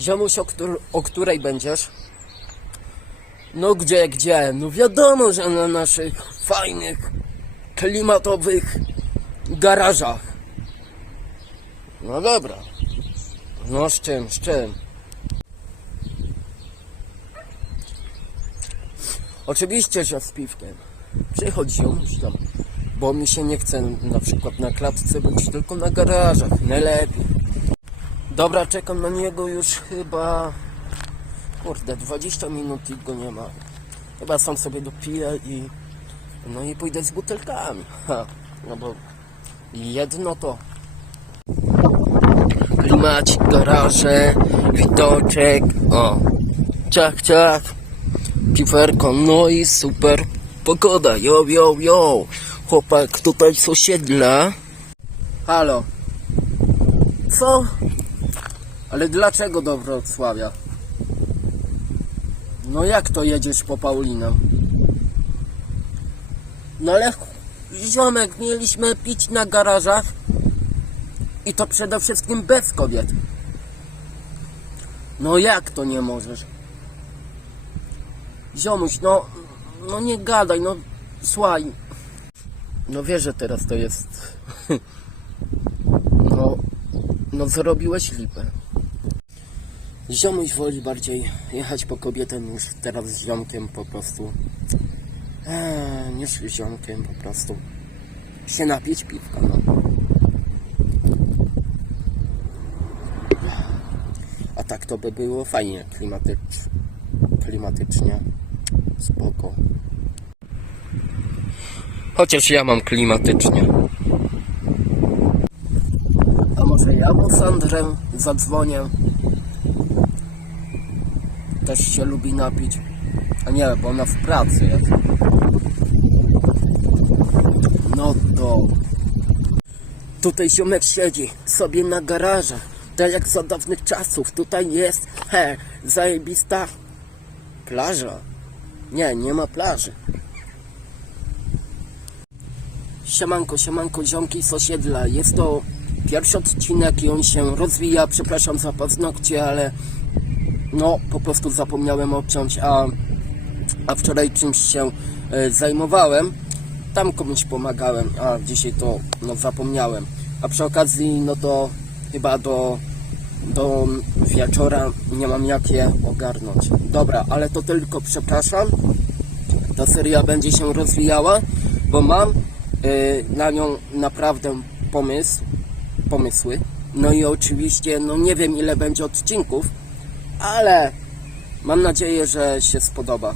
Ziomuś, o, któr- o której będziesz? No gdzie, gdzie? No wiadomo, że na naszych fajnych, klimatowych garażach. No dobra. No z czym, z czym? Oczywiście, że z piwkiem. Przychodź ziomuś tam. Bo mi się nie chce na przykład na klatce być, tylko na garażach. Najlepiej. Dobra, czekam na niego już chyba... Kurde, 20 minut i go nie ma. Chyba sam sobie dopiję i... No i pójdę z butelkami. Ha, no bo... Jedno to... Klimacik, garaże, widoczek, o. Ciach, ciach. Piwerko, no i super pogoda, yo, yo, yo. Chłopak tutaj z. Halo. Co? Ale dlaczego do Wrocławia? No jak to jedziesz po Paulinę? No ale ziomek, mieliśmy pić na garażach i to przede wszystkim bez kobiet. No jak to nie możesz? Ziomuś, no, no nie gadaj, no słuchaj. No wiesz, że teraz to jest... No, no zrobiłeś lipę. Ziomuś woli bardziej jechać po kobietę niż teraz z ziomkiem po prostu. Eee, niż z ziomkiem po prostu. Się napić piwka, no. A tak to by było fajnie, klimatycz, klimatycznie. Spoko. Chociaż ja mam klimatycznie. A może ja mu Sandrę zadzwonię? Też się lubi napić. A nie, bo ona w pracy jest. No to... Tutaj ziomek siedzi sobie na garażach. Tak jak za dawnych czasów. Tutaj jest, he, zajebista plaża. Nie, nie ma plaży. Siemanko, siemanko, ziomki z osiedla. Jest to pierwszy odcinek i on się rozwija. Przepraszam za paznokcie, ale no po prostu zapomniałem obciąć, a, a wczoraj czymś się e, zajmowałem. Tam komuś pomagałem, a dzisiaj to no zapomniałem. A przy okazji no to chyba do, do wieczora nie mam jak je ogarnąć. Dobra, ale to tylko przepraszam. Ta seria będzie się rozwijała, bo mam y, na nią naprawdę pomysł, pomysły. No i oczywiście, no nie wiem ile będzie odcinków, ale mam nadzieję, że się spodoba.